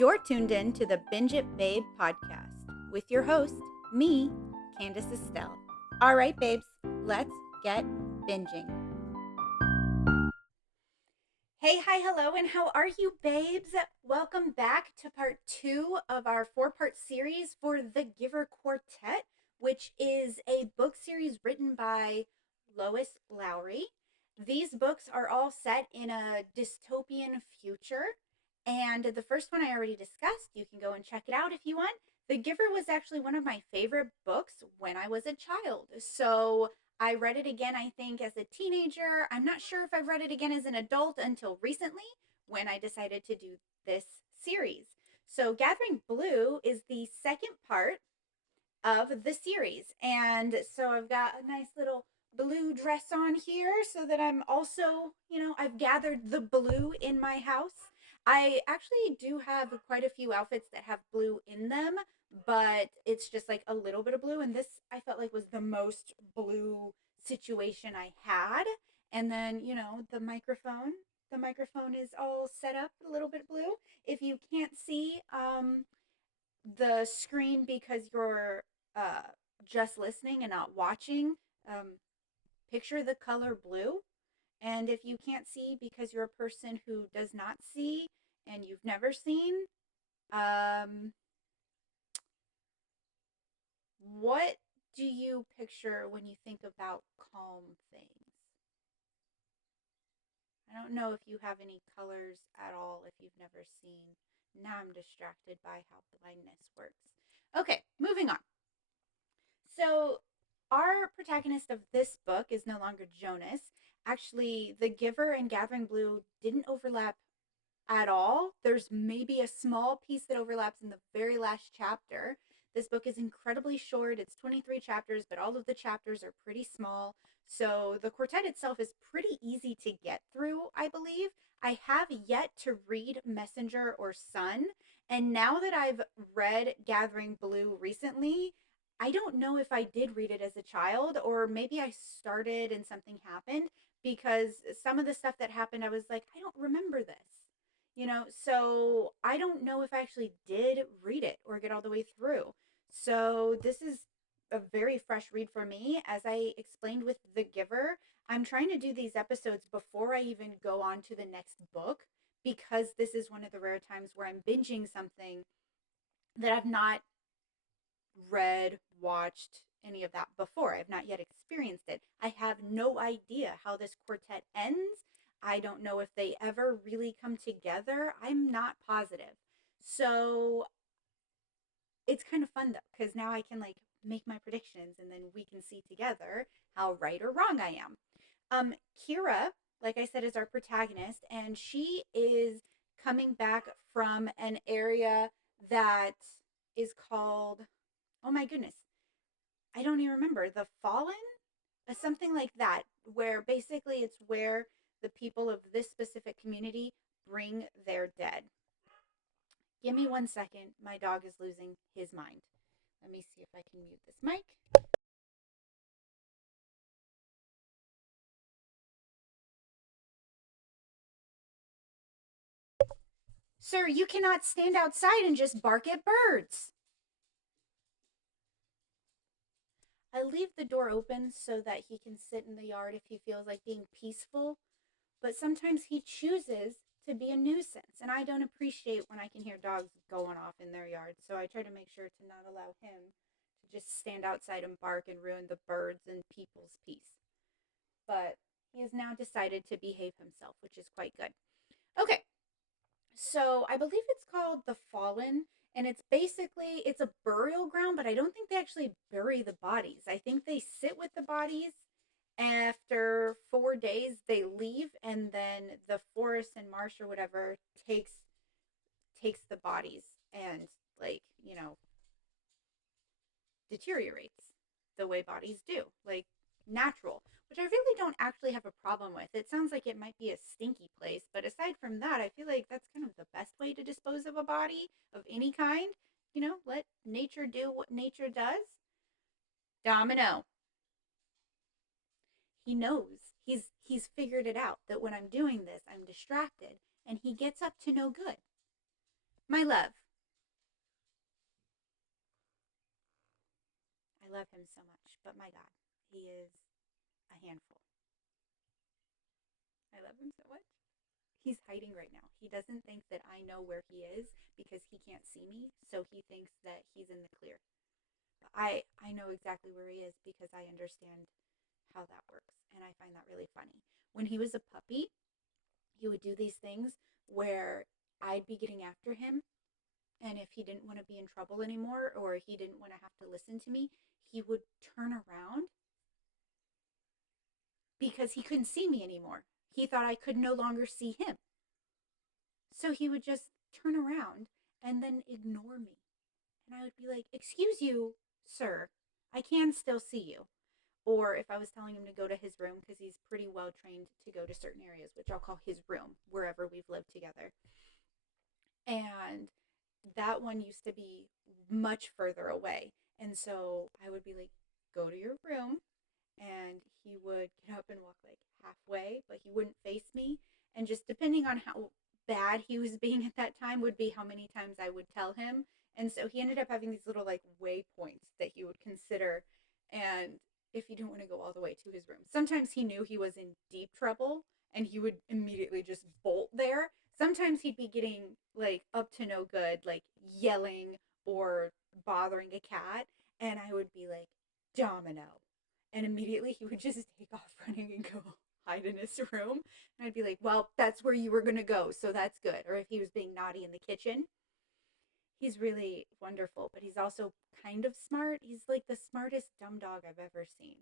You're tuned in to the Binge It Babe podcast with your host, me, Candace Estelle. All right, babes, let's get binging. Hey, hi, hello, and how are you, babes? Welcome back to part 2 of our 4-part series for The Giver Quartet, which is a book series written by Lois Lowry. These books are all set in a dystopian future, and the first one I already discussed. You can go and check it out if you want. The Giver was actually one of my favorite books when I was a child. So I read it again, I think, as a teenager. I'm not sure if I've read it again as an adult until recently when I decided to do this series. So Gathering Blue is the second part of the series. And so I've got a nice little blue dress on here so that I'm also, I've gathered the blue in my house. I actually do have quite a few outfits that have blue in them, but it's just like a little bit of blue. And this I felt like was the most blue situation I had. And then, the microphone is all set up a little bit blue. If you can't see the screen because you're uh, just listening and not watching, um, picture the color blue. And if you can't see because you're a person who does not see and you've never seen, um, what do you picture when you think about calm things? I don't know if you have any colors at all if you've never seen. Now I'm distracted by how blindness works. Okay, moving on. So, our protagonist of this book is no longer Jonas. Actually, The Giver and Gathering Blue didn't overlap at all. There's maybe a small piece that overlaps in the very last chapter. This book is incredibly short. It's 23 chapters, but all of the chapters are pretty small. So the quartet itself is pretty easy to get through, I believe. I have yet to read Messenger or Sun. And now that I've read Gathering Blue recently, I don't know if I did read it as a child or maybe I started and something happened because some of the stuff that happened, I was like, I don't remember this. So I don't know if I actually did read it or get all the way through. So this is a very fresh read for me. As I explained with The Giver, I'm trying to do these episodes before I even go on to the next book because this is one of the rare times where I'm binging something that I've not read, watched any of that before. I've not yet experienced it. I have no idea how this quartet ends. I don't know if they ever really come together. I'm not positive. So it's kind of fun though, because now I can like make my predictions and then we can see together how right or wrong I am. Kira, like I said, is our protagonist, and she is coming back from an area that is called, oh my goodness, I don't even remember, the Fallen, something like that, where basically it's where the people of this specific community bring their dead. Give me 1 second. My dog is losing his mind. Let me see if I can mute this mic. Sir, you cannot stand outside and just bark at birds. I leave the door open so that he can sit in the yard if he feels like being peaceful, but sometimes he chooses to be a nuisance, and I don't appreciate when I can hear dogs going off in their yard, so I try to make sure to not allow him to just stand outside and bark and ruin the birds and people's peace. But he has now decided to behave himself, which is quite good. Okay, so I believe it's called The Fallen, and it's a burial ground, but I don't think they actually bury the bodies. I think they sit with the bodies. After 4 days they leave, and then the forest and marsh or whatever takes the bodies and, like, deteriorates the way bodies do, like natural, which I really don't actually have a problem with. It sounds like it might be a stinky place, but aside from that, I feel like that's kind of the best way to dispose of a body of any kind. Let nature do what nature does. Domino, he knows. He's figured it out that when I'm doing this, I'm distracted, and he gets up to no good. My love. I love him so much, but my God, he is a handful. I love him so much. He's hiding right now. He doesn't think that I know where he is because he can't see me, so he thinks that he's in the clear. I know exactly where he is because I understand how that works, and I find that really funny. When he was a puppy, he would do these things where I'd be getting after him, and if he didn't want to be in trouble anymore or he didn't want to have to listen to me, he would turn around because he couldn't see me anymore. He thought I could no longer see him. So he would just turn around and then ignore me. And I would be like, "Excuse you, sir, I can still see you." Or if I was telling him to go to his room, because he's pretty well trained to go to certain areas, which I'll call his room, wherever we've lived together. And that one used to be much further away. And so I would be like, "Go to your room." And he would get up and walk like halfway, but he wouldn't face me. And just depending on how bad he was being at that time would be how many times I would tell him. And so he ended up having these little like waypoints that he would consider. And if he didn't want to go all the way to his room, sometimes he knew he was in deep trouble and he would immediately just bolt there. Sometimes he'd be getting like up to no good, like yelling or bothering a cat. And I would be like, "Domino." And immediately he would just take off running and go hide in his room. And I'd be like, "Well, that's where you were going to go. So that's good." Or if he was being naughty in the kitchen, he's really wonderful, but he's also kind of smart. He's like the smartest dumb dog I've ever seen.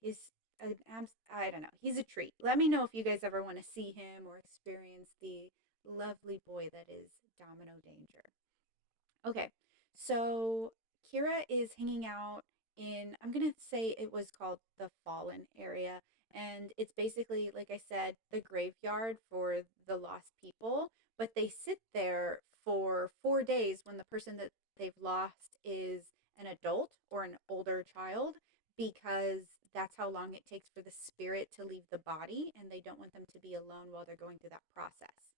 He's an I don't know. He's a treat. Let me know if you guys ever want to see him or experience the lovely boy that is Domino Danger. Okay, so Kira is hanging out in, I'm going to say it was called the Fallen area. And it's basically, like I said, the graveyard for the lost people. But they sit there for 4 days when the person that they've lost is an adult or an older child because that's how long it takes for the spirit to leave the body. And they don't want them to be alone while they're going through that process,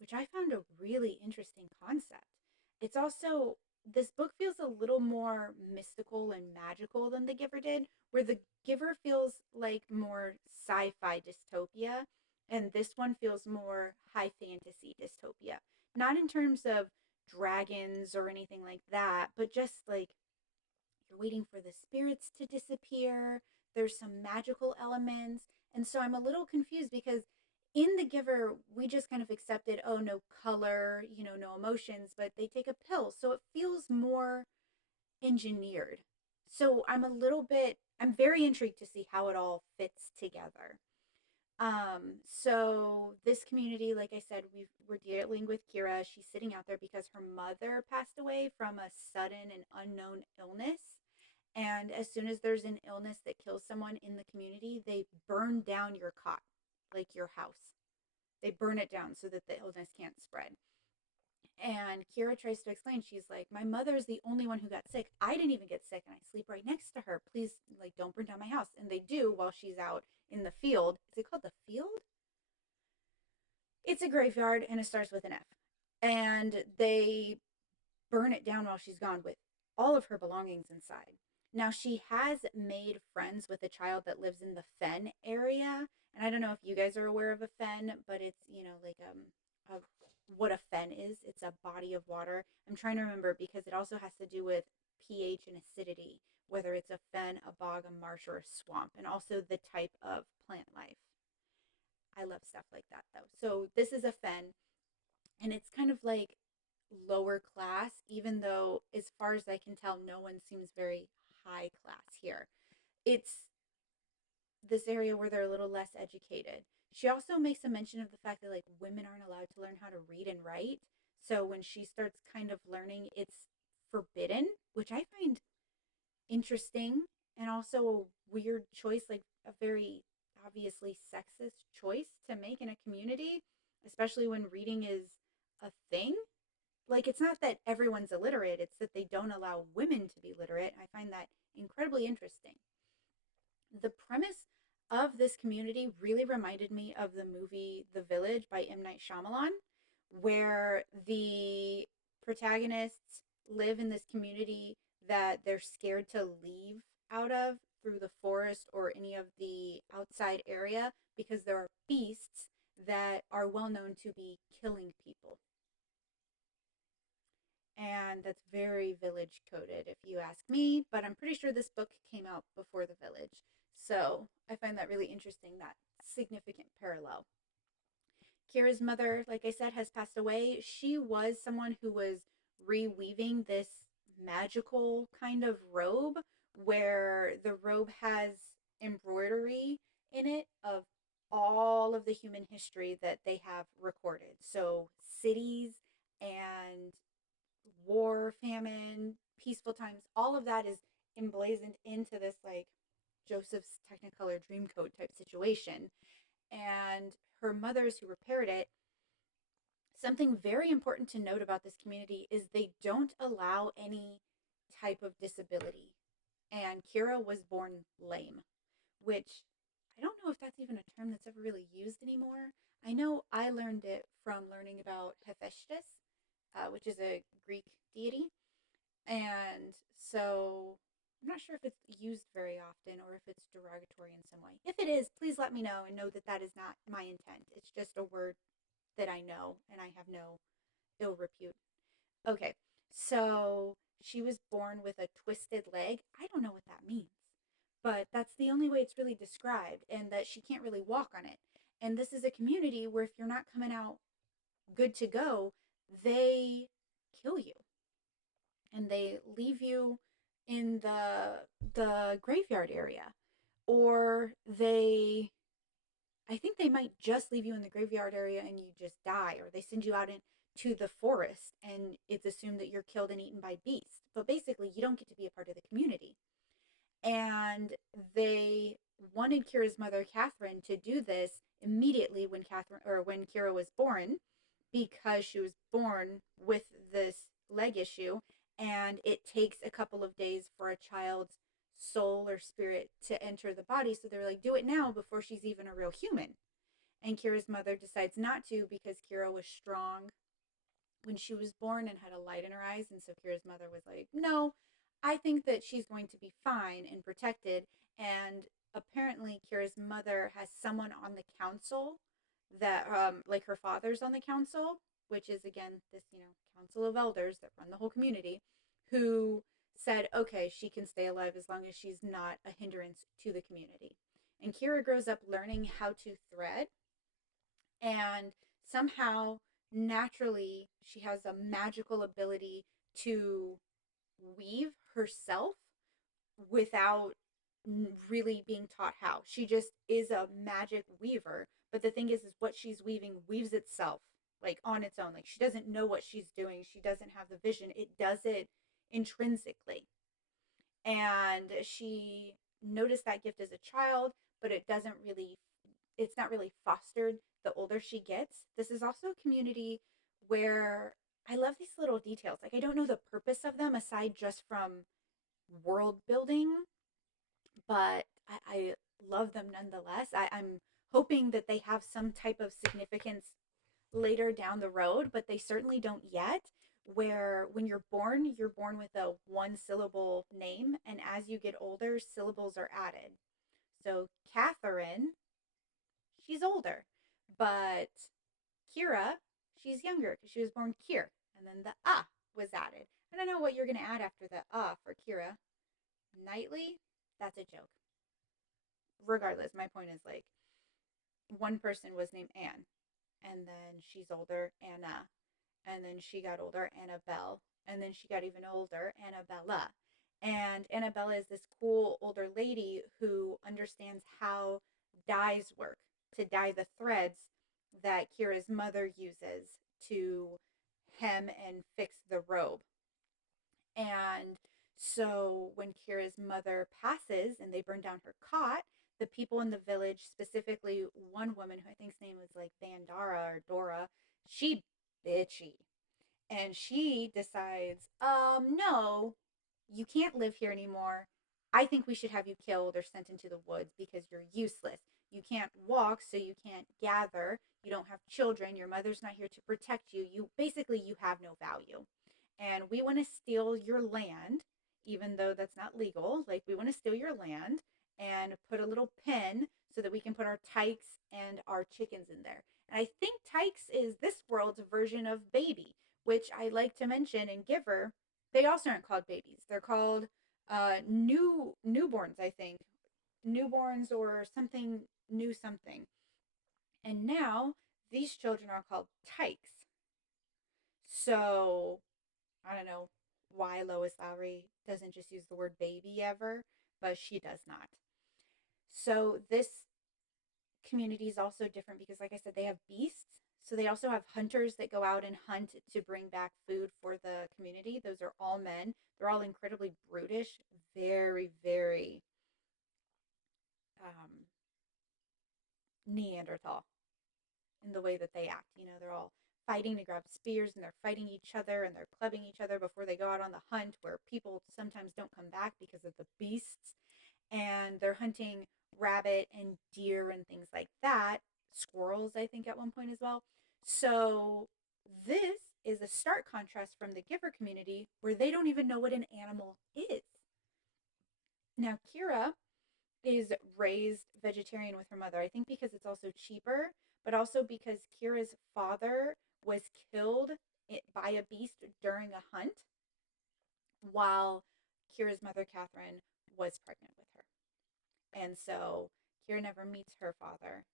which I found a really interesting concept. It's also, this book feels a little more mystical and magical than The Giver did, where The Giver feels like more sci fi dystopia, and this one feels more high fantasy dystopia. Not in terms of dragons or anything like that, but just like you're waiting for the spirits to disappear. There's some magical elements. And so I'm a little confused because in The Giver, we just kind of accepted, oh, no color, no emotions, but they take a pill. So it feels more engineered. So I'm very intrigued to see how it all fits together. So this community, like I said, we're dealing with Kira. She's sitting out there because her mother passed away from a sudden and unknown illness. And as soon as there's an illness that kills someone in the community, they burn down your cot, like your house. They burn it down so that the illness can't spread. And Kira tries to explain. She's like, "My mother's the only one who got sick. I didn't even get sick, and I sleep right next to her. Please, like, don't burn down my house." And they do while she's out in the field. Is it called the field? It's a graveyard, and it starts with an F. And they burn it down while she's gone with all of her belongings inside. Now, she has made friends with a child that lives in the fen area. And I don't know if you guys are aware of a fen, but it's, like a, what a fen is. It's a body of water. I'm trying to remember because it also has to do with pH and acidity, whether it's a fen, a bog, a marsh, or a swamp, and also the type of plant life. I love stuff like that, though. So this is a fen, and it's kind of like lower class, even though, as far as I can tell, no one seems very high class here. It's this area where they're a little less educated. She also makes a mention of the fact that like women aren't allowed to learn how to read and write. So when she starts kind of learning, it's forbidden, which I find interesting and also a weird choice, like a very obviously sexist choice to make in a community, especially when reading is a thing. Like, it's not that everyone's illiterate, it's that they don't allow women to be literate. I find that incredibly interesting. The premise of this community really reminded me of the movie The Village by M. Night Shyamalan, where the protagonists live in this community that they're scared to leave out of through the forest or any of the outside area because there are beasts that are well known to be killing people. And that's very village coded, if you ask me. But I'm pretty sure this book came out before the village. So I find that really interesting, that significant parallel. Kira's mother, like I said, has passed away. She was someone who was reweaving this magical kind of robe where the robe has embroidery in it of all of the human history that they have recorded. So, cities and war, famine, peaceful times, all of that is emblazoned into this like Joseph's Technicolor Dreamcoat type situation. And her mothers who repaired it, something very important to note about this community is they don't allow any type of disability. And Kira was born lame, which I don't know if that's even a term that's ever really used anymore. I know I learned it from learning about Hephaestus, which is a Greek deity. And so I'm not sure if it's used very often or if it's derogatory in some way. If it is, please let me know and know that that is not my intent. It's just a word that I know and I have no ill repute. Okay, so she was born with a twisted leg. I don't know what that means, but that's the only way it's really described, and that she can't really walk on it. And this is a community where if you're not coming out good to go, they kill you and they leave you in the graveyard area, or they, I think they might just leave you in the graveyard area and you just die, or they send you out into the forest and it's assumed that you're killed and eaten by beasts. But basically, you don't get to be a part of the community. And they wanted Kira's mother, Catherine, to do this immediately when Catherine or when Kira was born, because she was born with this leg issue, and it takes a couple of days for a child's soul or spirit to enter the body. So they're like, do it now before she's even a real human. And Kira's mother decides not to because Kira was strong when she was born and had a light in her eyes. And so Kira's mother was like, no, I think that she's going to be fine and protected. And apparently, Kira's mother has someone on the council that, like her father's on the council, which is again this, council of elders that run the whole community, who said, okay, she can stay alive as long as she's not a hindrance to the community. And Kira grows up learning how to thread, and somehow naturally she has a magical ability to weave herself without really being taught how. She just is a magic weaver. But the thing is what she's weaving weaves itself like on its own. Like she doesn't know what she's doing. She doesn't have the vision. It does it intrinsically. And she noticed that gift as a child, but it's not really fostered the older she gets. This is also a community where I love these little details. Like I don't know the purpose of them aside just from world building, but I love them nonetheless. I'm hoping that they have some type of significance later down the road, but they certainly don't yet. Where when you're born with a one syllable name, and as you get older, syllables are added. So, Catherine, she's older, but Kira, she's younger because she was born Kier, and then the was added. I don't know what you're going to add after the for Kira. Knightley? That's a joke. Regardless, my point is like one person was named Anne, and then she's older, Anna, and then she got older, Annabelle, and then she got even older, Annabella. And Annabella is this cool older lady who understands how dyes work to dye the threads that Kira's mother uses to hem and fix the robe. And so when Kira's mother passes and they burn down her cot, the people in the village, specifically one woman who I think's name was like Vandara or Dora, she bitchy. And she decides, no, you can't live here anymore. I think we should have you killed or sent into the woods because you're useless. You can't walk, so you can't gather. You don't have children. Your mother's not here to protect you. You basically you have no value. and we want to steal your land, even though that's not legal. Like, we want to steal your land and put a little pen so that we can put our tykes and our chickens in there. And I think tykes is this world's version of baby, which I like to mention in Giver. They also aren't called babies. They're called newborns, I think. Newborns or something, new something. And now these children are called tykes. So I don't know why Lois Lowry doesn't just use the word baby ever, but she does not. So this community is also different because, like I said, they have beasts. So they also have hunters that go out and hunt to bring back food for the community. Those are all men. They're all incredibly brutish, very, very um, Neanderthal in the way that they act. You know, they're all fighting to grab spears and they're fighting each other and they're clubbing each other before they go out on the hunt, where people sometimes don't come back because of the beasts. And they're hunting rabbit and deer and things like that. Squirrels, I think, at one point as well. So this is a stark contrast from the giver community where they don't even know what an animal is. Now, Kira is raised vegetarian with her mother. I think because it's also cheaper, but also because Kira's father was killed by a beast during a hunt while Kira's mother, Catherine, was pregnant with her. And so Kira never meets her father,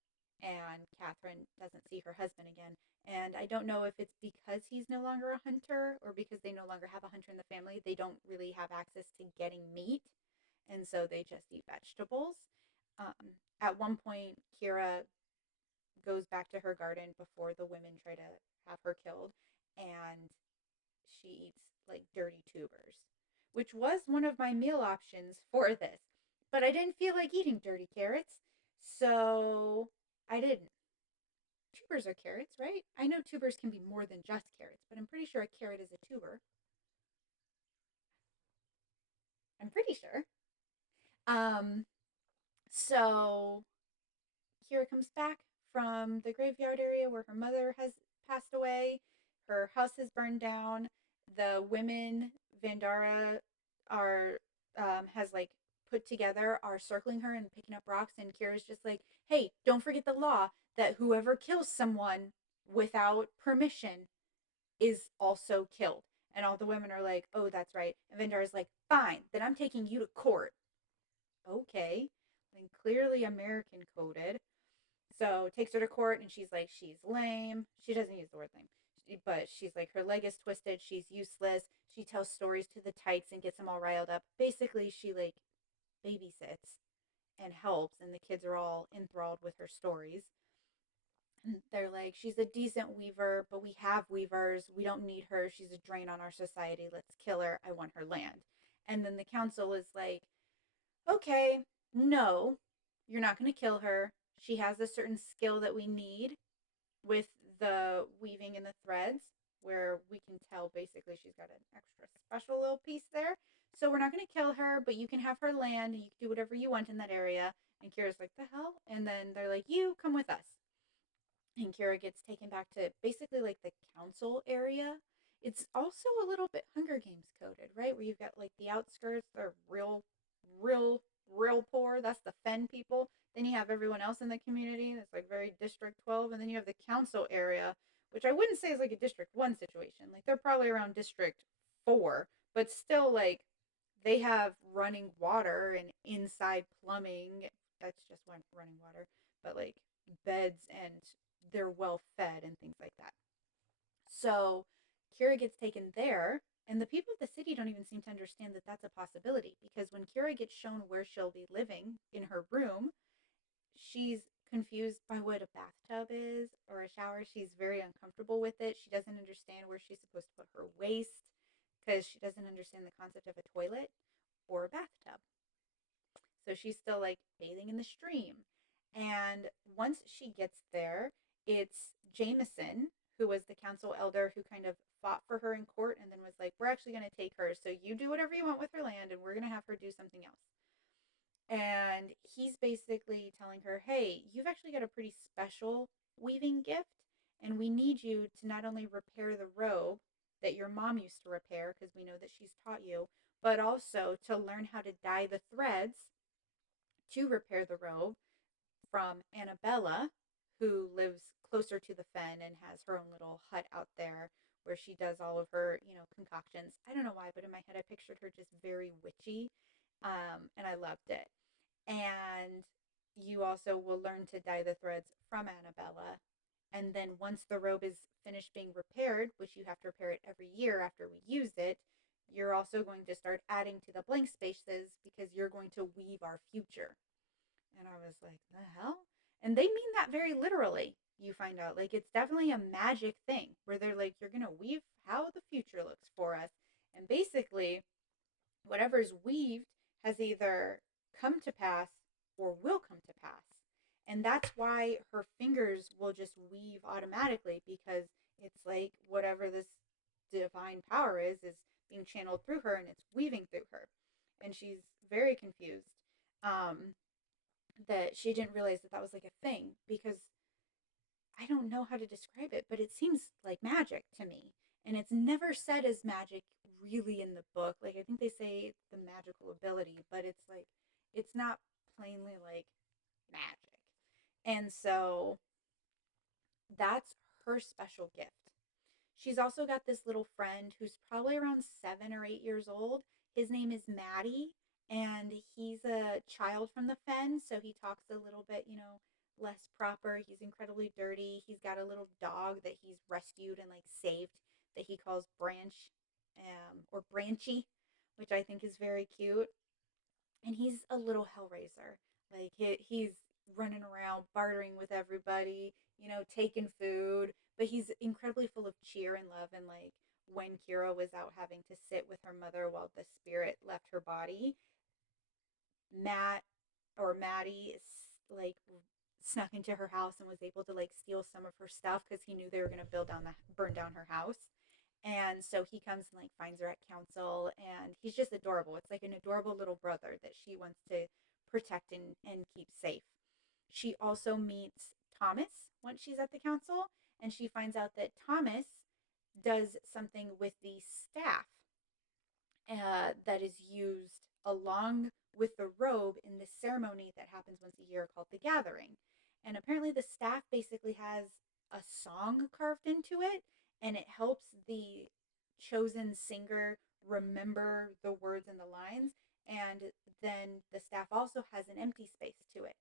and Catherine doesn't see her husband again. And I don't know if it's because he's no longer a hunter or because they no longer have a hunter in the family. They don't really have access to getting meat, and so they just eat vegetables. At one point, Kira goes back to her garden before the women try to have her killed, and she eats like dirty tubers, which was one of my meal options for this. But I didn't feel like eating dirty carrots, so I didn't. Tubers are carrots, right? I know tubers can be more than just carrots, but I'm pretty sure a carrot is a tuber. I'm pretty sure. Um, so Kira comes back from the graveyard area where her mother has passed away. Her house has burned down. The women Vandara are has like put together are circling her and picking up rocks, and Kira's just like, "Hey, don't forget the law that whoever kills someone without permission is also killed." And all the women are like, "Oh, that's right." And Vandara's like, "Fine, then I'm taking you to court." Okay, then clearly American coded. So takes her to court and she's like, she's lame. She doesn't use the word lame, but she's like, her leg is twisted. She's useless. She tells stories to the tykes and gets them all riled up. Basically, she like babysits and helps, and the kids are all enthralled with her stories. And they're like, she's a decent weaver, but we have weavers. We don't need her. She's a drain on our society. Let's kill her. I want her land. And then the council is like, okay, no, you're not going to kill her. She has a certain skill that we need with the weaving and the threads, where we can tell basically she's got an extra special little piece there. So we're not going to kill her, but you can have her land and you can do whatever you want in that area. And Kira's like, the hell? And then they're like, you come with us. And Kira gets taken back to basically like the council area. It's also a little bit Hunger Games coded, right? Where you've got like the outskirts, they're real, real poor. That's the Fen people. Then you have everyone else in the community that's like very District 12. And then you have the council area, which I wouldn't say is like a District 1 situation. Like they're probably around District 4, but still like they have running water and inside plumbing. That's just one running water, but like beds, and they're well fed and things like that. So Kira gets taken there, and the people of the city don't even seem to understand that that's a possibility, because when Kira gets shown where she'll be living in her room, she's confused by what a bathtub is or a shower. She's very uncomfortable with it. She doesn't understand where she's supposed to put her waste because she doesn't understand the concept of a toilet or a bathtub. So she's still like bathing in the stream. And once she gets there, it's Jameson, who was the council elder who kind of fought for her in court and then was like, we're actually going to take her. So you do whatever you want with her land and we're going to have her do something else. And he's basically telling her, hey, you've actually got a pretty special weaving gift. And we need you to not only repair the robe, that your mom used to repair, because we know that she's taught you, but also to learn how to dye the threads to repair the robe from Annabella, who lives closer to the fen and has her own little hut out there where she does all of her, concoctions. I don't know why, but in my head I pictured her just very witchy, and I loved it. And you also will learn to dye the threads from Annabella. And then once the robe is finished being repaired, which you have to repair it every year after we use it, you're also going to start adding to the blank spaces because you're going to weave our future. And I was like, the hell? And they mean that very literally. You find out, like, it's definitely a magic thing where they're like, you're going to weave how the future looks for us. And basically, whatever's weaved has either come to pass or will come to pass. And that's why her fingers will just weave automatically, because it's like whatever this divine power is being channeled through her and it's weaving through her. And she's very confused, um, that she didn't realize that that was like a thing, because I don't know how to describe it, but it seems like magic to me. And it's never said as magic really in the book. Like, I think they say the magical ability, but it's like, it's not plainly like magic. And so that's her special gift. She's also got this little friend who's probably around 7 or 8 years old. His name is Maddie, and he's a child from the fen, so he talks a little bit, less proper. He's incredibly dirty. He's got a little dog that he's rescued and like saved that he calls Branch, or Branchy, which I think is very cute. And he's a little hellraiser. Like he's running around bartering with everybody, taking food, but he's incredibly full of cheer and love. And like when Kira was out having to sit with her mother while the spirit left her body, Matt or Maddie like snuck into her house and was able to like steal some of her stuff because he knew they were going to burn down her house. And so he comes and like finds her at council, and he's just adorable. It's like an adorable little brother that she wants to protect and keep safe. She also meets Thomas once she's at the council, and she finds out that Thomas does something with the staff, that is used along with the robe in this ceremony that happens once a year called the Gathering. And apparently, the staff basically has a song carved into it, and it helps the chosen singer remember the words and the lines. And then the staff also has an empty space to it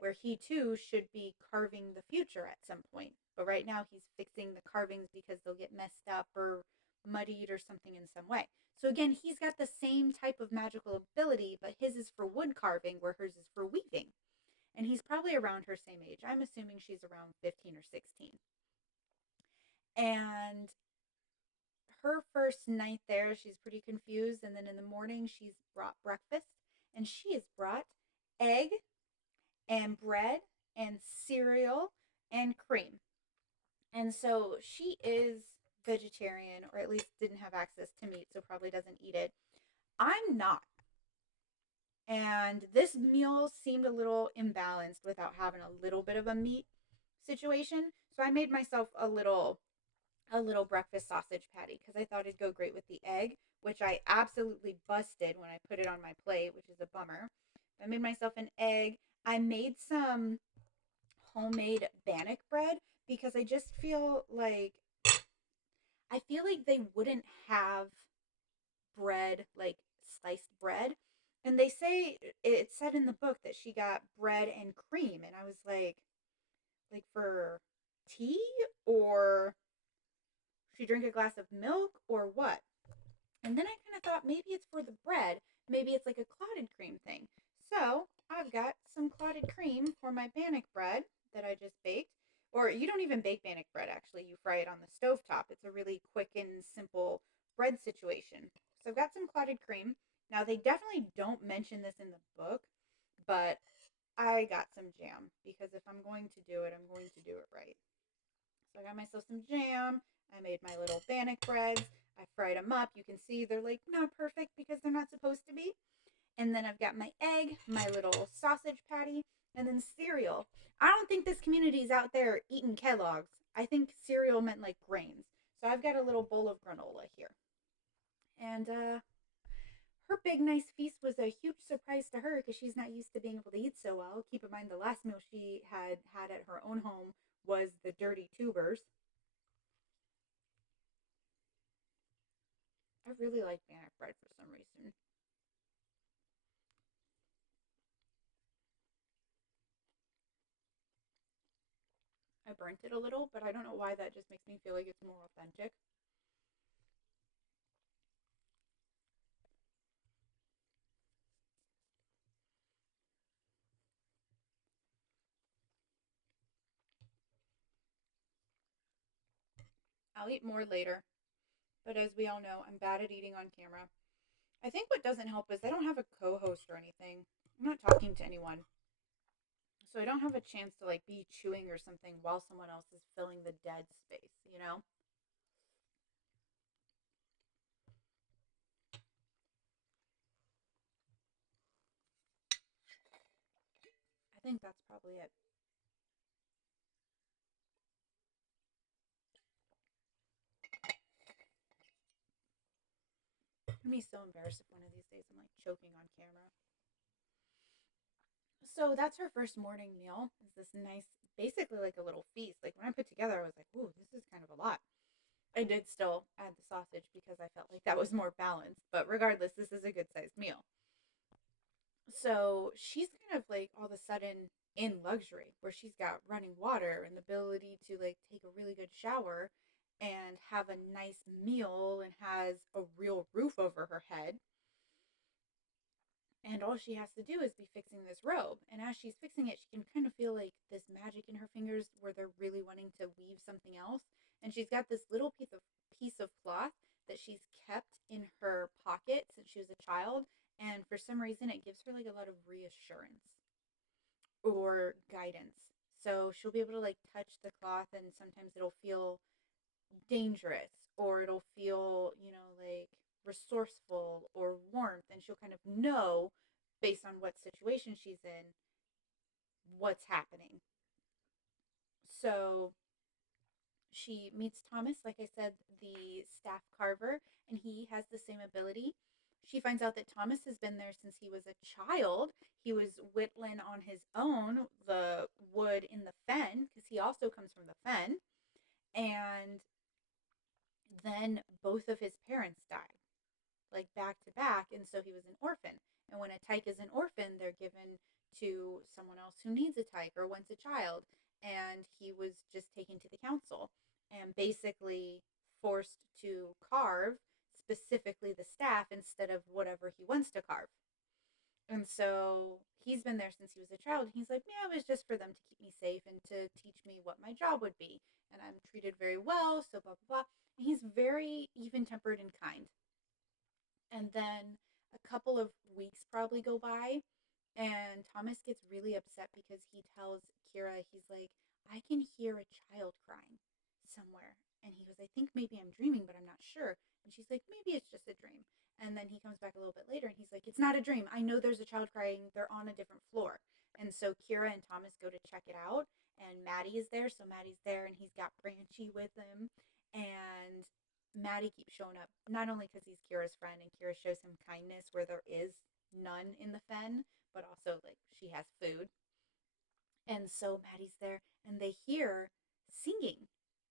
where he too should be carving the future at some point. But right now he's fixing the carvings because they'll get messed up or muddied or something in some way. So again, he's got the same type of magical ability, but his is for wood carving where hers is for weaving. And he's probably around her same age. I'm assuming she's around 15 or 16. And her first night there, she's pretty confused. And then in the morning, she's brought breakfast. And she has brought egg and bread and cereal and cream. And so she is vegetarian, or at least didn't have access to meat, so probably doesn't eat it. I'm not. And this meal seemed a little imbalanced without having a little bit of a meat situation. So I made myself a little breakfast sausage patty because I thought it'd go great with the egg, which I absolutely busted when I put it on my plate, which is a bummer. I made myself an egg. I made some homemade bannock bread because I feel like they wouldn't have bread, like sliced bread. And they say it said in the book that she got bread and cream, and I was like for tea, or she drink a glass of milk, or what? And then I kind of thought maybe it's for the bread. Maybe it's like a clotted cream thing. So I've got some clotted cream for my bannock bread that I just baked. Or you don't even bake bannock bread, actually. You fry it on the stovetop. It's a really quick and simple bread situation. So I've got some clotted cream. Now, they definitely don't mention this in the book, but I got some jam because if I'm going to do it, I'm going to do it right. So I got myself some jam. I made my little bannock breads. I fried them up. You can see they're like not perfect because they're not supposed to be. And then I've got my egg, my little sausage patty, and then cereal. I don't think this community is out there eating Kellogg's. I think cereal meant like grains. So I've got a little bowl of granola here. And her big, nice feast was a huge surprise to her because she's not used to being able to eat so well. Keep in mind, the last meal she had at her own home was the dirty tubers. I really like bannock bread for some reason. I burnt it a little, but I don't know why that just makes me feel like it's more authentic. I'll eat more later, but as we all know, I'm bad at eating on camera. I think what doesn't help is I don't have a co host or anything. I'm not talking to anyone. So I don't have a chance to like be chewing or something while someone else is filling the dead space, you know? I think that's probably it. I'm gonna be so embarrassed if one of these days I'm like choking on camera. So that's her first morning meal. It's this nice, basically like a little feast. Like when I put together, I was like, "Ooh, this is kind of a lot." I did still add the sausage because I felt like that was more balanced. But regardless, this is a good sized meal. So she's kind of like all of a sudden in luxury where she's got running water and the ability to like take a really good shower and have a nice meal and has a real roof over her head. And all she has to do is be fixing this robe. And as she's fixing it, she can kind of feel like this magic in her fingers where they're really wanting to weave something else. And she's got this little piece of cloth that she's kept in her pocket since she was a child. And for some reason, it gives her like a lot of reassurance or guidance. So she'll be able to like touch the cloth, and sometimes it'll feel dangerous or it'll feel, like resourceful or warmth. And she'll kind of know based on what situation she's in what's happening. So she meets Thomas, like I said, the staff carver, and he has the same ability. She finds out that Thomas has been there since he was a child. He was whittling on his own the wood in the fen because he also comes from the fen. And then both of his parents died, like back to back, and so he was an orphan. And when a tyke is an orphan, they're given to someone else who needs a tyke or wants a child. And he was just taken to the council and basically forced to carve specifically the staff instead of whatever he wants to carve. And so he's been there since he was a child. And he's like, yeah, it was just for them to keep me safe and to teach me what my job would be. And I'm treated very well, so blah, blah, blah. And he's very even tempered and kind. And then a couple of weeks probably go by, and Thomas gets really upset because he tells Kira, he's like, I can hear a child crying somewhere. And he goes, I think maybe I'm dreaming, but I'm not sure. And she's like, maybe it's just a dream. And then he comes back a little bit later and he's like, it's not a dream. I know there's a child crying. They're on a different floor. And so Kira and Thomas go to check it out. And Maddie is there. So Maddie's there and he's got Branchy with him. And Maddie keeps showing up, not only because he's Kira's friend and Kira shows him kindness where there is none in the fen, but also like she has food. And so Maddie's there and they hear singing,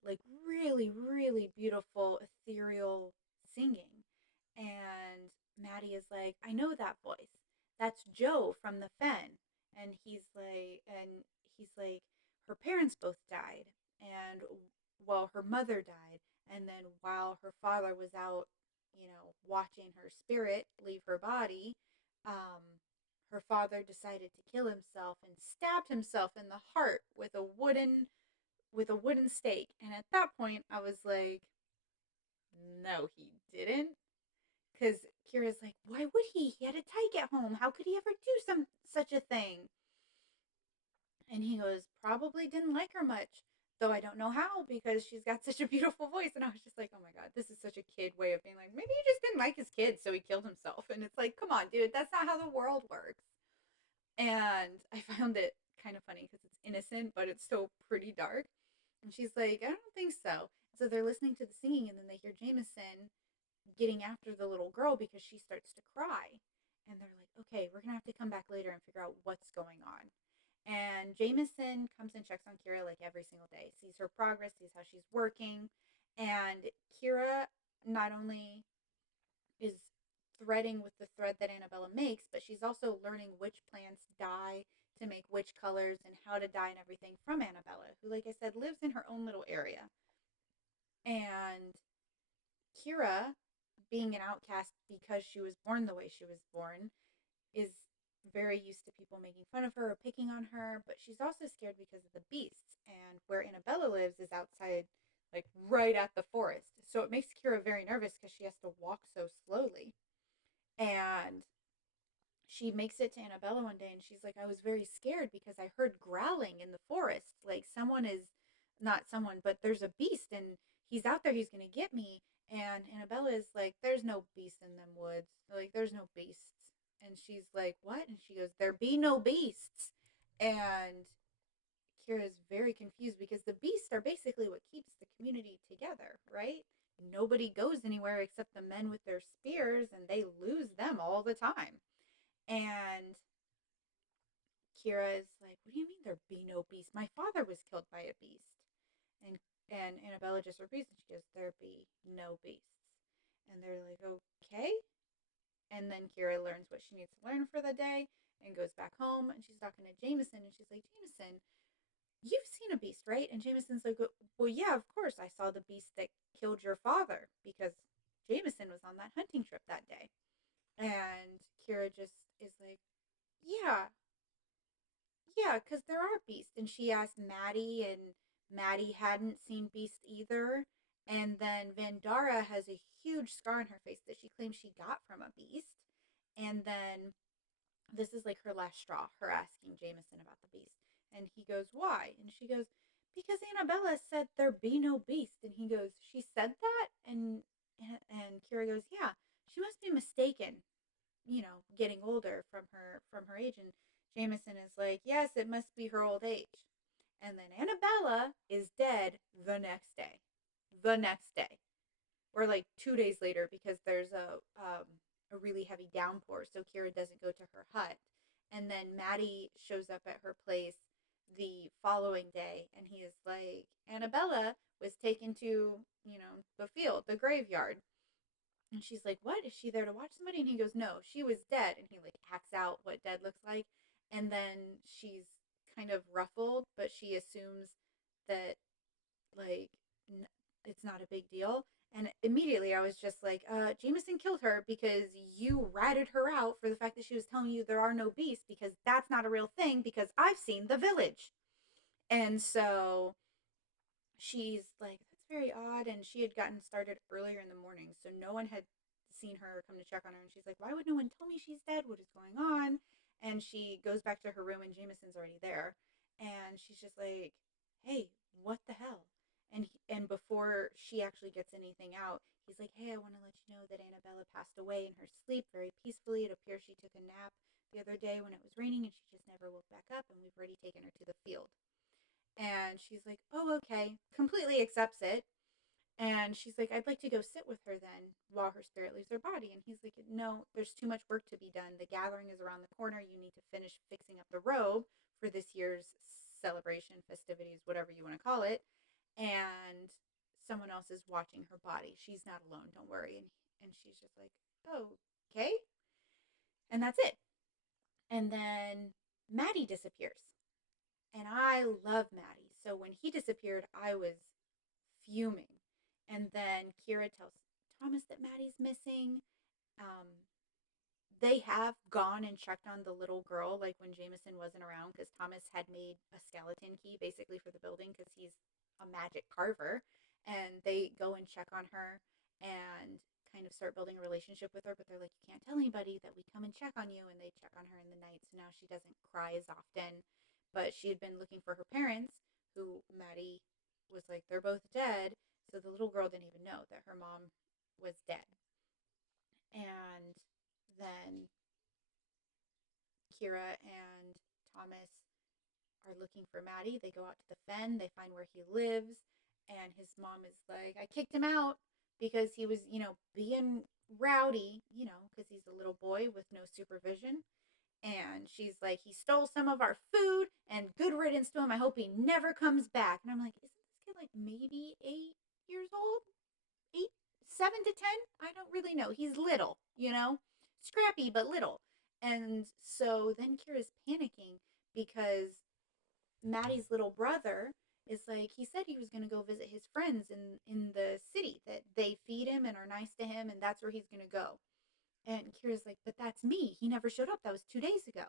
like really, really beautiful, ethereal singing. And Maddie is like, I know that voice. That's Joe from the fen. And he's like, her parents both died. And well, her mother died. And then while her father was out, watching her spirit leave her body, um, her father decided to kill himself and stabbed himself in the heart with a wooden stake. And at that point, I was like, no, he didn't. Because Kira's like, why would he? He had a tyke at home. How could he ever do such a thing? And he goes, probably didn't like her much. Though I don't know how because she's got such a beautiful voice. And I was just like, oh my God, this is such a kid way of being like, maybe he just didn't like his kid, so he killed himself. And it's like, come on, dude, that's not how the world works. And I found it kind of funny because it's innocent, but it's still pretty dark. And she's like, I don't think so. So they're listening to the singing, and then they hear Jameson getting after the little girl because she starts to cry. And they're like, okay, we're going to have to come back later and figure out what's going on. And Jameson comes and checks on Kira like every single day, sees her progress, sees how she's working. And Kira not only is threading with the thread that Annabella makes, but she's also learning which plants dye to make which colors and how to dye and everything from Annabella, who, like I said, lives in her own little area. And Kira, being an outcast because she was born the way she was born, is very used to people making fun of her or picking on her, but she's also scared because of the beasts. And where Annabella lives is outside, like right at the forest. So it makes Kira very nervous because she has to walk so slowly. And she makes it to Annabella one day and she's like, I was very scared because I heard growling in the forest. Like someone is, not someone, but there's a beast and he's out there, he's going to get me. And Annabella is like, there's no beast in them woods. Like, there's no beasts. And she's like, what? And she goes, there be no beasts. And Kira is very confused because the beasts are basically what keeps the community together, right? Nobody goes anywhere except the men with their spears, and they lose them all the time. And Kira is like, what do you mean there be no beast? My father was killed by a beast. And Annabella just repeats and she goes, there be no beasts. And they're like, okay. And then Kira learns what she needs to learn for the day and goes back home and she's talking to Jameson and she's like, Jameson, you've seen a beast, right? And Jameson's like, well, yeah, of course. I saw the beast that killed your father because Jameson was on that hunting trip that day. And Kira just is like, yeah, yeah, because there are beasts. And she asked Maddie, and Maddie hadn't seen beast either. And then Vandara has a huge scar on her face that she claims she got from a beast. And then this is like her last straw, her asking Jameson about the beast. And he goes, why? And she goes, because Annabella said there be no beast. And he goes, she said that? And Kira goes, yeah, she must be mistaken, getting older from her age. And Jameson is like, yes, it must be her old age. And then Annabella is dead the next day. The next day. Or like 2 days later because there's a really heavy downpour, so Kira doesn't go to her hut. And then Maddie shows up at her place the following day and he is like, Annabella was taken to, the field, the graveyard. And she's like, what? Is she there to watch somebody? And he goes, no, she was dead. And he like acts out what dead looks like. And then she's kind of ruffled, but she assumes that like it's not a big deal. And immediately I was just like, Jameson killed her because you ratted her out for the fact that she was telling you there are no beasts because that's not a real thing because I've seen The Village. And so she's like, that's very odd. And she had gotten started earlier in the morning. So no one had seen her come to check on her. And she's like, why would no one tell me she's dead? What is going on? And she goes back to her room and Jameson's already there. And she's just like, hey, what the hell? And before she actually gets anything out, he's like, hey, I want to let you know that Annabella passed away in her sleep very peacefully. It appears she took a nap the other day when it was raining and she just never woke back up. And we've already taken her to the field. And she's like, oh, okay. Completely accepts it. And she's like, I'd like to go sit with her then while her spirit leaves her body. And he's like, no, there's too much work to be done. The gathering is around the corner. You need to finish fixing up the robe for this year's celebration, festivities, whatever you want to call it. And someone else is watching her body. She's not alone. Don't worry. And she's just like, oh, okay. And that's it. And then Maddie disappears. And I love Maddie. So when he disappeared, I was fuming. And then Kira tells Thomas that Maddie's missing. Um, they have gone and checked on the little girl, like when Jameson wasn't around, because Thomas had made a skeleton key basically for the building because he's a magic carver. And they go and check on her and kind of start building a relationship with her. But they're like, you can't tell anybody that we come and check on you. And they check on her in the night. So now she doesn't cry as often. But she had been looking for her parents, who Maddie was like, they're both dead. So the little girl didn't even know that her mom was dead. And then Kira and Thomas are looking for Maddie. They go out to the fen, they find where he lives, And his mom is like, I kicked him out because he was, being rowdy, because he's a little boy with no supervision. And she's like, he stole some of our food and good riddance to him. I hope he never comes back. And I'm like, isn't this kid like maybe 8 years old? Eight, 7 to 10? I don't really know. He's little, scrappy, but little. And so then Kira's panicking because Maddie's little brother is like, he said he was going to go visit his friends in the city, that they feed him and are nice to him, and that's where he's going to go. And Kira's like, but that's me. He never showed up. That was 2 days ago.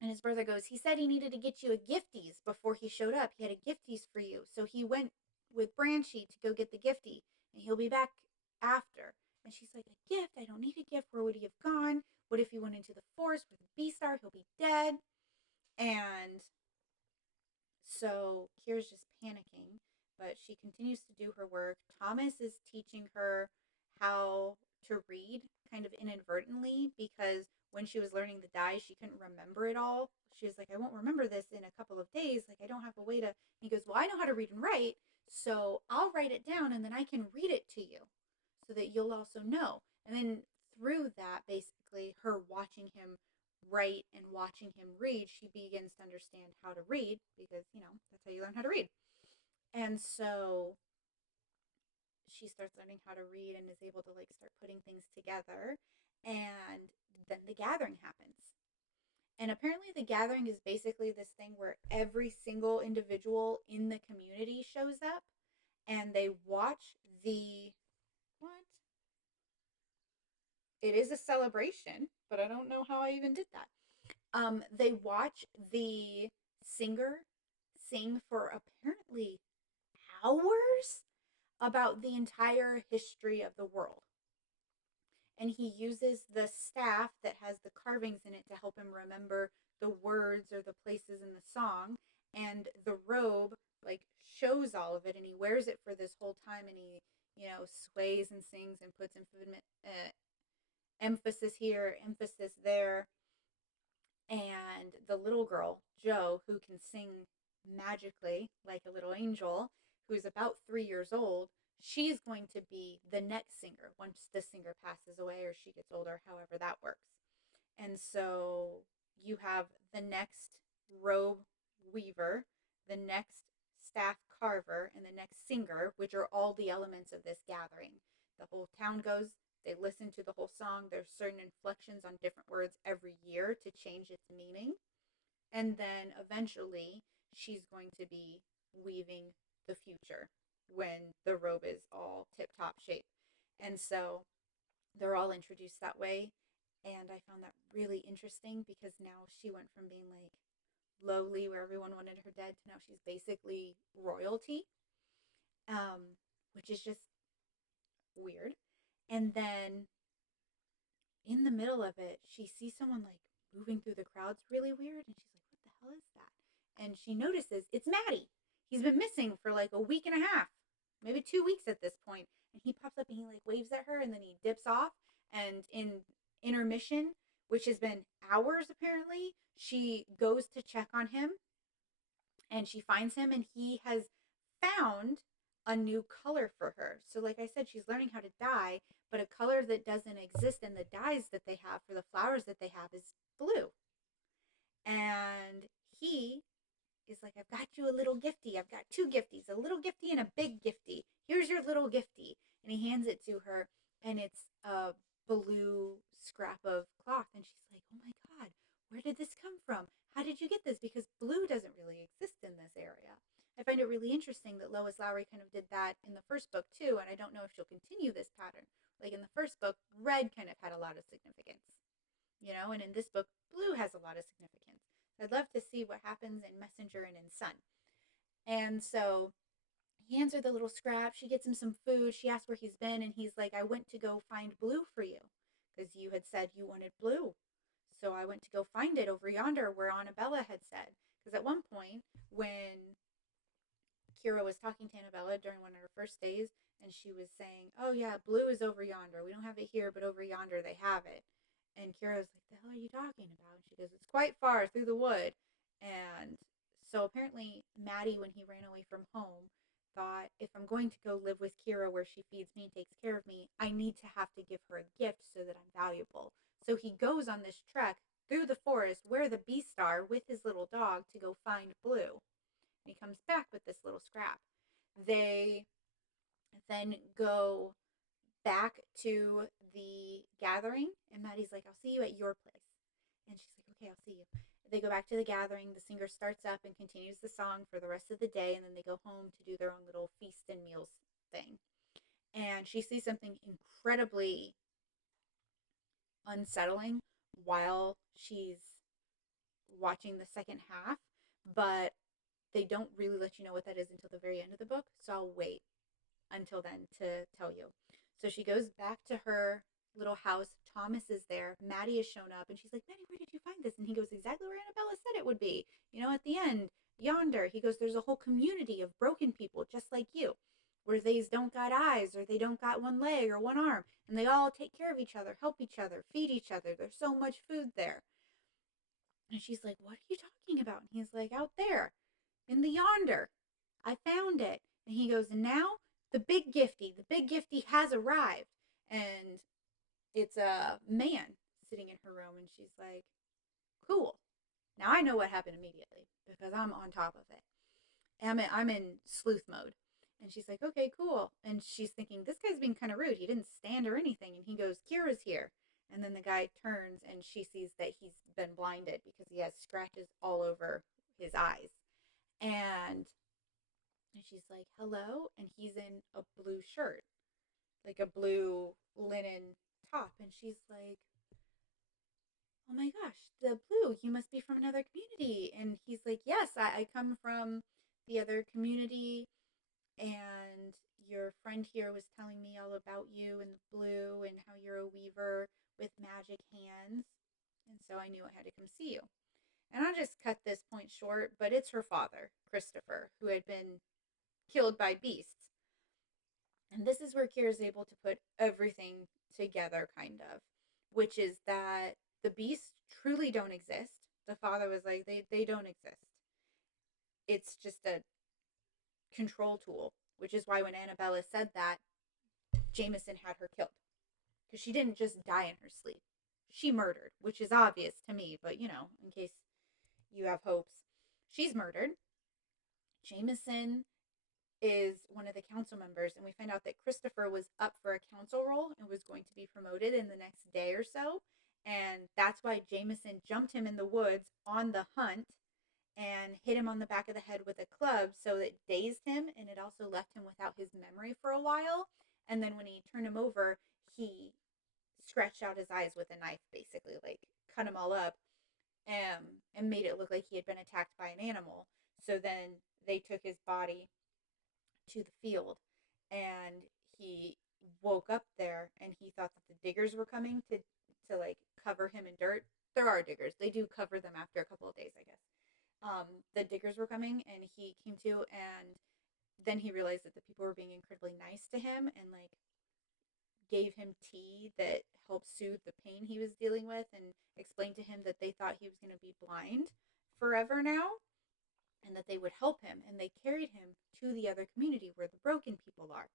And his brother goes, he said he needed to get you a gifties before he showed up. He had a gifties for you. So he went with Branchy to go get the gifty, and he'll be back after. And she's like, a gift? I don't need a gift. Where would he have gone? What if he went into the forest where the beasts are? He'll be dead. And so Kira's just panicking, but she continues to do her work. Thomas is teaching her how to read kind of inadvertently, because when she was learning the dice, she couldn't remember it all. She was like, I won't remember this in a couple of days. Like, I don't have a way to. And he goes, well, I know how to read and write, so I'll write it down and then I can read it to you so that you'll also know. And then through that, basically, her watching him write and watching him read, she begins to understand how to read, because, that's how you learn how to read. And so she starts learning how to read and is able to like start putting things together. And then the gathering happens. And apparently the gathering is basically this thing where every single individual in the community shows up and they watch the what? It is a celebration, but I don't know how I even did that. They watch the singer sing for apparently hours about the entire history of the world. And he uses the staff that has the carvings in it to help him remember the words or the places in the song. And the robe like shows all of it, and he wears it for this whole time, and he sways and sings and puts emphasis here, emphasis there. And the little girl, Jo, who can sing magically like a little angel, who's about 3 years old, she's going to be the next singer once the singer passes away or she gets older, however that works. And so you have the next robe weaver, the next staff carver, and the next singer, which are all the elements of this gathering. The whole town goes, they listen to the whole song. There's certain inflections on different words every year to change its meaning. And then eventually she's going to be weaving the future when the robe is all tip-top shape. And so they're all introduced that way. And I found that really interesting because now she went from being like lowly, where everyone wanted her dead, to now she's basically royalty, which is just weird. And then in the middle of it, she sees someone like moving through the crowds really weird. And she's like, what the hell is that? And she notices it's Maddie. He's been missing for like a week and a half, maybe 2 weeks at this point. And he pops up and he like waves at her, and then he dips off. And in intermission, which has been hours apparently, she goes to check on him and she finds him, and he has found a new color for her. So like I said, she's learning how to dye, but a color that doesn't exist in the dyes that they have for the flowers that they have is blue. And he is like, I've got you a little gifty. I've got two gifties, a little gifty and a big gifty. Here's your little gifty. And he hands it to her, and it's a blue scrap of cloth. And she's like, oh my God, where did this come from? How did you get this? Because blue doesn't really exist in this area. I find it really interesting that Lois Lowry kind of did that in the first book too, and I don't know if she'll continue this pattern. Like in the first book, red kind of had a lot of significance, and in this book, blue has a lot of significance. I'd love to see what happens in Messenger and in Sun. And so he hands her the little scrap. She gets him some food. She asks where he's been, and he's like, I went to go find blue for you because you had said you wanted blue. So I went to go find it over yonder where Annabella had said. Because at one point, when Kira was talking to Annabella during one of her first days, and she was saying, oh yeah, blue is over yonder. We don't have it here, but over yonder they have it. And Kira was like, the hell are you talking about? And she goes, it's quite far through the wood. And so apparently Maddie, when he ran away from home, thought, if I'm going to go live with Kira where she feeds me and takes care of me, I need to have to give her a gift so that I'm valuable. So he goes on this trek through the forest where the beasts are with his little dog to go find Blue. And he comes back with this little scrap. They then go back to the gathering, and Maddie's like, I'll see you at your place. And she's like, okay, I'll see you. They go back to the gathering. The singer starts up and continues the song for the rest of the day, and then they go home to do their own little feast and meals thing. And she sees something incredibly unsettling while she's watching the second half, but they don't really let you know what that is until the very end of the book. So I'll wait until then to tell you. So she goes back to her little house. Thomas is there. Maddie has shown up, and she's like, Maddie, where did you find this? And he goes, exactly where Annabella said it would be. You know, at the end, yonder. He goes, there's a whole community of broken people just like you, where they don't got eyes, or they don't got one leg or one arm, and they all take care of each other, help each other, feed each other. There's so much food there. And she's like, what are you talking about? And he's like, out there in the yonder. I found it. And he goes, and now the big gifty has arrived. And it's a man sitting in her room, and she's like, cool. Now I know what happened immediately because I'm on top of it. I'm in sleuth mode. And she's like, okay, cool. And she's thinking, this guy's being kind of rude. He didn't stand or anything. And he goes, Kira's here. And then the guy turns, and she sees that he's been blinded because he has scratches all over his eyes. And she's like, hello. And he's in a blue shirt, like a blue linen top. And she's like, oh my gosh, the Blue, you must be from another community. And he's like, yes, I come from the other community. And your friend here was telling me all about you and the Blue and how you're a weaver with magic hands. And so I knew I had to come see you. And I'll just cut this point short, but it's her father, Christopher, who had been killed by beasts. And this is where Kira's able to put everything together, kind of, which is that the beasts truly don't exist. The father was like, they don't exist. It's just a control tool, which is why when Annabella said that, Jameson had her killed. Because she didn't just die in her sleep. She murdered, which is obvious to me, but you know, in case you have hopes. She's murdered. Jameson is one of the council members, and we find out that Christopher was up for a council role and was going to be promoted in the next day or so. And that's why Jameson jumped him in the woods on the hunt and hit him on the back of the head with a club, so it dazed him, and it also left him without his memory for a while. And then when he turned him over, he scratched out his eyes with a knife, basically, like cut him all up, and made it look like he had been attacked by an animal. So then they took his body to the field, and he woke up there, and he thought that the diggers were coming to like cover him in dirt. There are diggers. They do cover them after a couple of days, I guess. The diggers were coming, and he came to, and then he realized that the people were being incredibly nice to him and like gave him tea that helped soothe the pain he was dealing with, and explained to him that they thought he was going to be blind forever now, and that they would help him. And they carried him to the other community where the broken people are.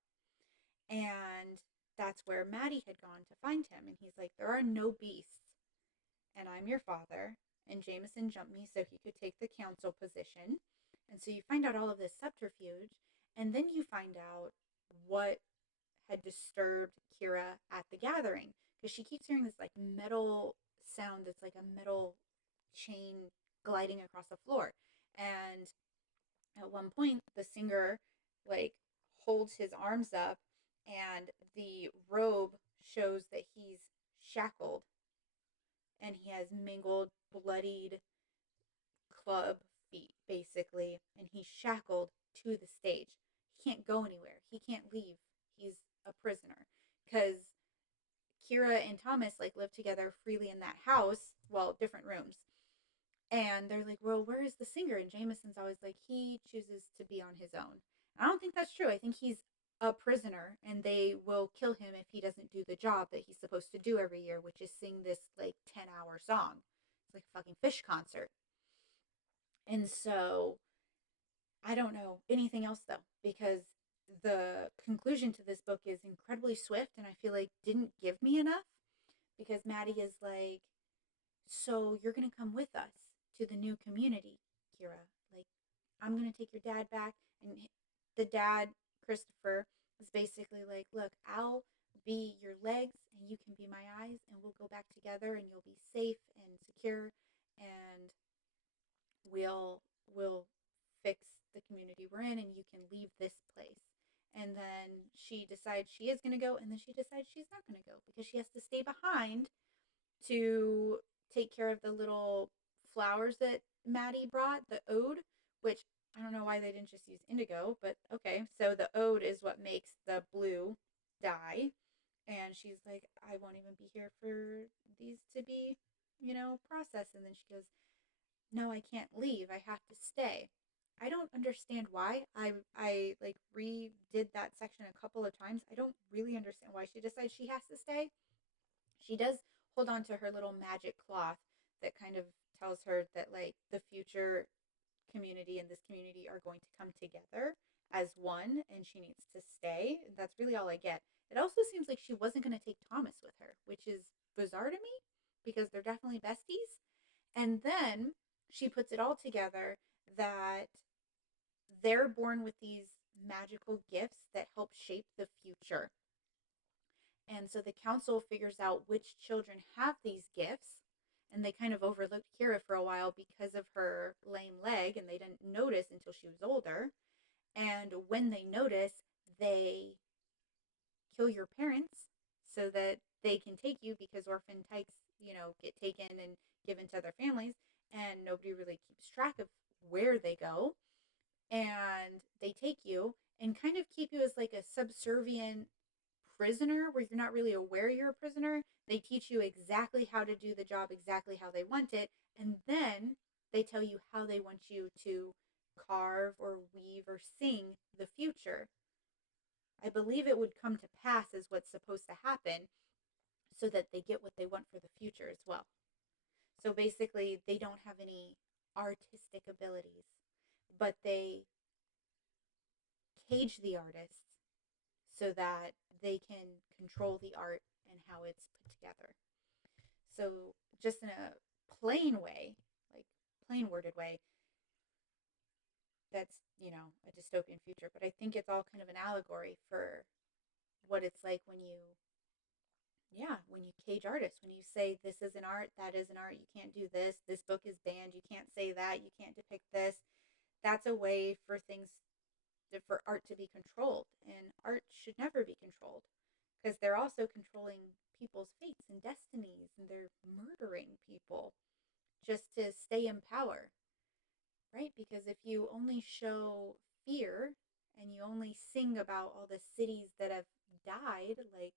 And that's where Maddie had gone to find him. And he's like, there are no beasts, and I'm your father. And Jameson jumped me so he could take the council position. And so you find out all of this subterfuge, and then you find out what had disturbed Kira at the gathering, because she keeps hearing this like metal sound that's like a metal chain gliding across the floor. And at one point, the singer like holds his arms up, and the robe shows that he's shackled, and he has mangled, bloodied club feet, basically, and he's shackled to the stage. He can't go anywhere. He can't leave. He's a prisoner, because Kira and Thomas like live together freely in that house, well, different rooms. And they're like, well, where is the singer? And Jameson's always like, he chooses to be on his own. And I don't think that's true. I think he's a prisoner, and they will kill him if he doesn't do the job that he's supposed to do every year, which is sing this like 10-hour song. It's like a fucking Fish concert. And so I don't know anything else though, because the conclusion to this book is incredibly swift and I feel like didn't give me enough because Maddie is like, so you're going to come with us to the new community, Kira. Like, I'm going to take your dad back. And the dad, Christopher, is basically like, look, I'll be your legs and you can be my eyes and we'll go back together and you'll be safe and secure and we'll fix the community we're in and you can leave this place. And then she decides she is going to go and then she decides she's not going to go because she has to stay behind to take care of the little flowers that Maddie brought, the ode, which I don't know why they didn't just use indigo, but okay. So the ode is what makes the blue dye. And she's like, I won't even be here for these to be, processed. And then she goes, no, I can't leave. I have to stay. I don't understand why. I like redid that section a couple of times. I don't really understand why she decides she has to stay. She does hold on to her little magic cloth that kind of tells her that like the future community and this community are going to come together as one and she needs to stay. That's really all I get. It also seems like she wasn't going to take Thomas with her, which is bizarre to me because they're definitely besties. And then she puts it all together that they're born with these magical gifts that help shape the future. And so the council figures out which children have these gifts. And they kind of overlooked Kira for a while because of her lame leg, and they didn't notice until she was older. And when they notice, they kill your parents so that they can take you because orphan tykes, get taken and given to other families, and nobody really keeps track of where they go. And they take you and kind of keep you as like a subservient prisoner where you're not really aware you're a prisoner. They teach you exactly how to do the job exactly how they want it. And then they tell you how they want you to carve or weave or sing the future. I believe it would come to pass as what's supposed to happen so that they get what they want for the future as well. So basically, they don't have any artistic abilities, but they cage the artists so that they can control the art and how it's put together. So, just in a plain way, like plain worded way, that's, a dystopian future. But I think it's all kind of an allegory for what it's like when you cage artists, when you say this is an art, that is an art, you can't do this book is banned, you can't say that, you can't depict this. That's a way for art to be controlled, and art should never be controlled because they're also controlling people's fates and destinies and they're murdering people just to stay in power, right? Because if you only show fear and you only sing about all the cities that have died, like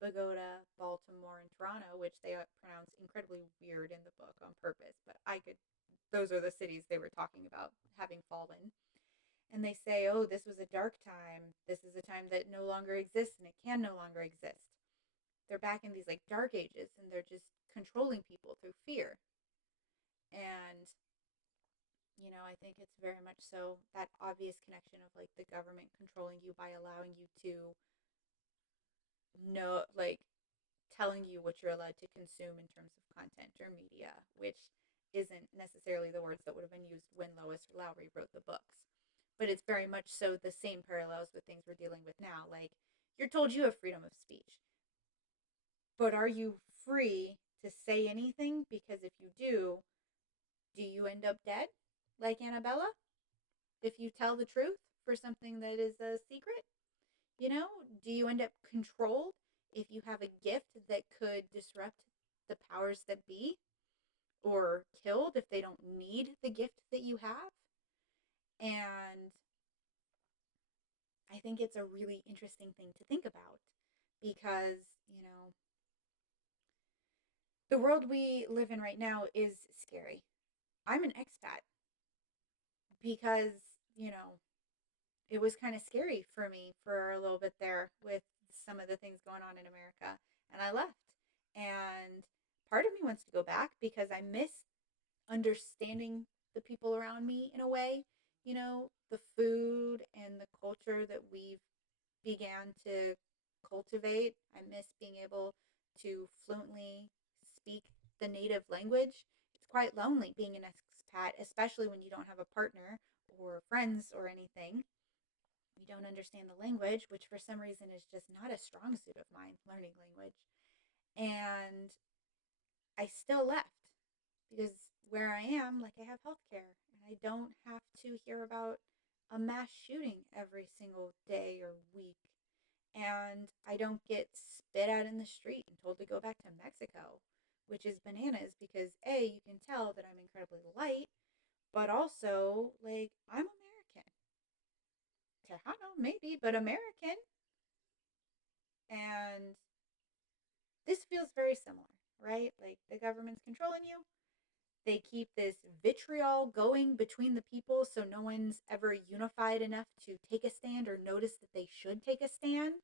Bogota, Baltimore, and Toronto, which they pronounce incredibly weird in the book on purpose, but those are the cities they were talking about having fallen. And they say, oh, this was a dark time. This is a time that no longer exists and it can no longer exist. They're back in these like dark ages and they're just controlling people through fear. And I think it's very much so that obvious connection of like the government controlling you by allowing you to know, like telling you what you're allowed to consume in terms of content or media, which isn't necessarily the words that would have been used when Lois Lowry wrote the books. But it's very much so the same parallels with things we're dealing with now. Like, you're told you have freedom of speech, but are you free to say anything? Because if you do you end up dead like Annabella if you tell the truth for something that is a secret? Do you end up controlled if you have a gift that could disrupt the powers that be or killed if they don't need the gift that you have? And I think it's a really interesting thing to think about because, the world we live in right now is scary. I'm an expat because, you know, it was kind of scary for me for a little bit there with some of the things going on in America. And I left. And part of me wants to go back because I miss understanding the people around me in a way. the food and the culture that we've began to cultivate. I miss being able to fluently speak the native language. It's quite lonely being an expat, especially when you don't have a partner or friends or anything. You don't understand the language, which for some reason is just not a strong suit of mine, learning language. And I still left because where I am, like, I have health care and I don't have to hear about a mass shooting every single day or week. And I don't get spit at in the street and told to go back to Mexico, which is bananas because A, you can tell that I'm incredibly light, but also, like, I'm American. Tejano, maybe, but American. And this feels very similar, right? Like, the government's controlling you. They keep this vitriol going between the people so no one's ever unified enough to take a stand or notice that they should take a stand.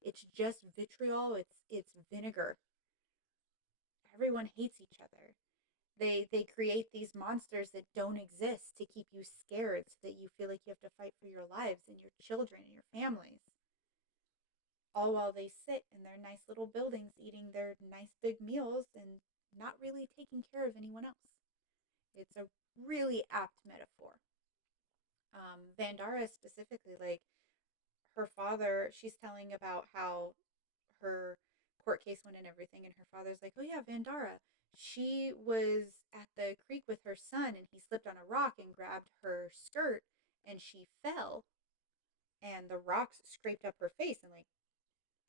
It's just vitriol, it's vinegar. Everyone hates each other. They create these monsters that don't exist to keep you scared so that you feel like you have to fight for your lives and your children and your families. All while they sit in their nice little buildings eating their nice big meals and not really taking care of anyone else. It's a really apt metaphor. Vandara specifically, like, her father, she's telling about how her court case went and everything, and her father's like, oh yeah, Vandara, she was at the creek with her son and he slipped on a rock and grabbed her skirt and she fell and the rocks scraped up her face and, like,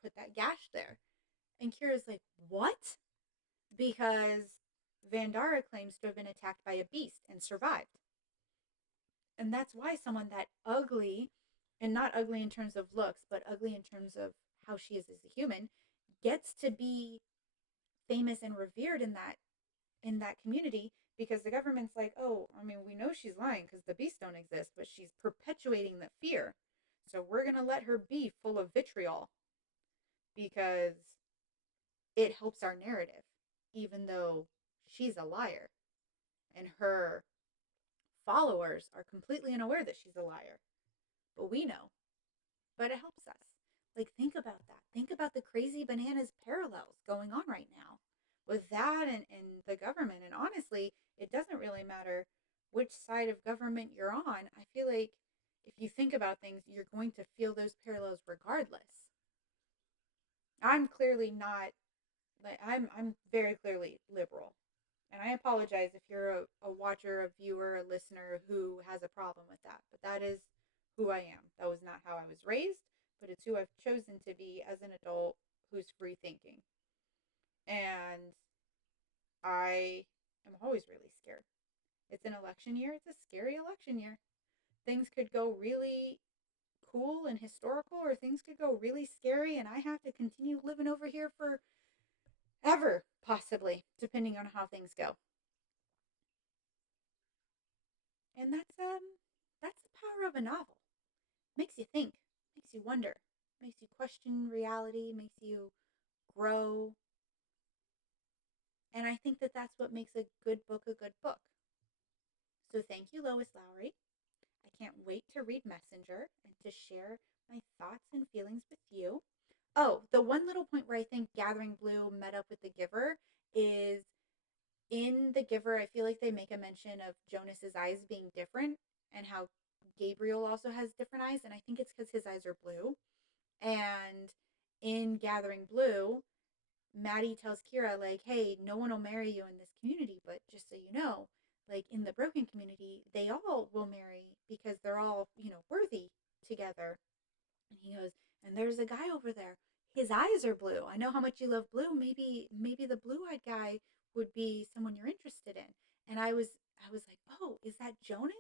put that gash there. And Kira's like, what? Because Vandara claims to have been attacked by a beast and survived. And that's why someone that ugly, and not ugly in terms of looks, but ugly in terms of how she is as a human, gets to be famous and revered in that community because the government's like, oh, I mean, we know she's lying because the beasts don't exist, but she's perpetuating the fear. So we're going to let her be full of vitriol because it helps our narrative, even though she's a liar and her followers are completely unaware that she's a liar. But we know. But it helps us. Like, think about that. Think about the crazy bananas parallels going on right now with that and the government. And honestly, it doesn't really matter which side of government you're on. I feel like if you think about things, you're going to feel those parallels regardless. I'm clearly not, like, I'm very clearly liberal. And I apologize if you're a watcher, a viewer, a listener who has a problem with that. But that is who I am. That was not how I was raised, but it's who I've chosen to be as an adult who's free thinking. And I am always really scared. It's an election year. It's a scary election year. Things could go really cool and historical, or things could go really scary, and I have to continue living over here forever, possibly, depending on how things go. And that's the power of a novel. Makes you think, makes you wonder, makes you question reality, makes you grow. And I think that that's what makes a good book a good book. So thank you, Lois Lowry. I can't wait to read Messenger and to share my thoughts and feelings with you. Oh, the one little point where I think Gathering Blue met up with The Giver is in The Giver. I feel like they make a mention of Jonas's eyes being different and how Gabriel also has different eyes, and I think it's because his eyes are blue. And in Gathering Blue, Maddie tells Kira, like, hey, no one will marry you in this community, but just so you know, like, in the broken community, they all will marry because they're all, worthy together. And he goes, and there's a guy over there. His eyes are blue. I know how much you love blue. Maybe the blue-eyed guy would be someone you're interested in. And I was like, oh, is that Jonas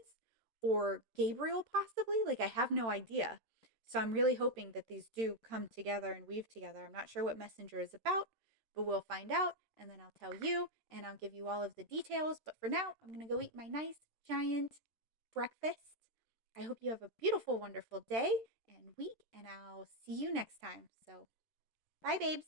or Gabriel possibly? Like, I have no idea. So I'm really hoping that these do come together and weave together. I'm not sure what Messenger is about, but we'll find out and then I'll tell you and I'll give you all of the details. But for now, I'm going to go eat my nice giant breakfast. I hope you have a beautiful, wonderful day and week, and I'll see you next time. So, bye, babes.